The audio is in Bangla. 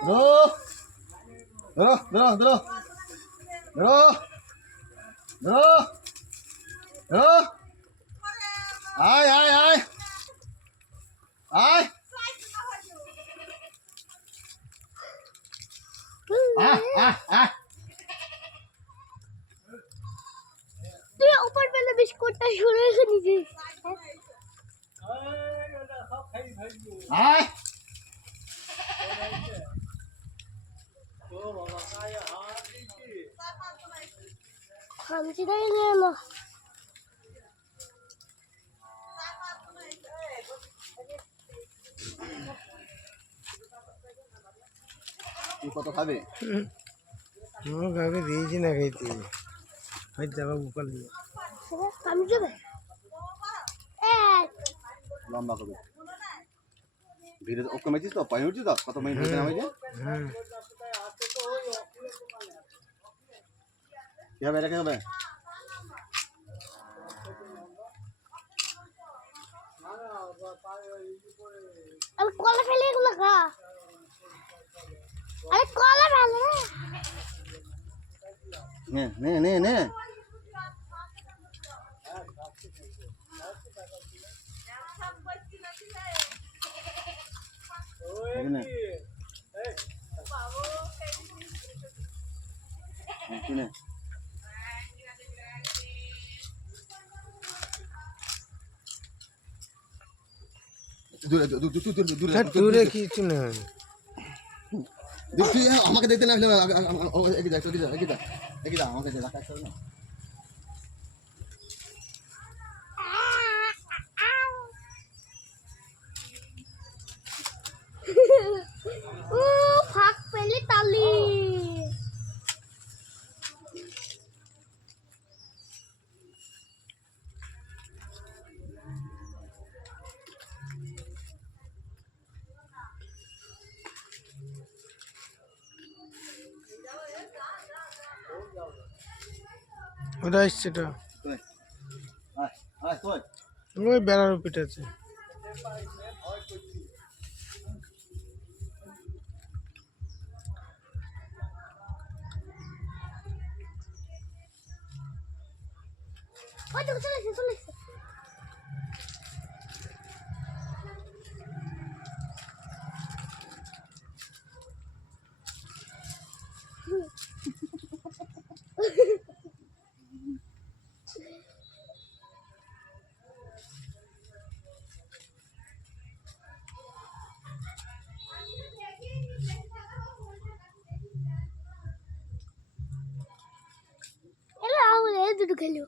ধরো ধরো ধরো ধরো ধরো ধরো ধরো আয় আয় আয় আয় তুই উপর বেলা বিস্কুটটা সরে এসে নিছিস আয় খামচি দেয় নিয়ে না তুই কত খাবে কাউকে দিয়েছি না খাইতে হয়তো যাবো গোপাল খামচি দেবে লম্বা করবে ভিড়ে ও কমেছিস তো পানি উঠছিস তো কত মিনিট হয়েছে নামাইছে হ্যাঁ কি হবে এটা কি হবে আরে কলা ফেলে এগুলো খা আরে কলা ফেলে নে নে নে নে নে নে দূরে দূরে দূরে কিছু না তুই আমাকে দেখতে না আসলে আমাকে দেখা না ও ফাঁক পেলে তালি ওটা আসছে তো আয় আয় কই ওই বেড়ার পিঠ আছে ওই তো চলে এসে এলা আউলে দুটো খেলো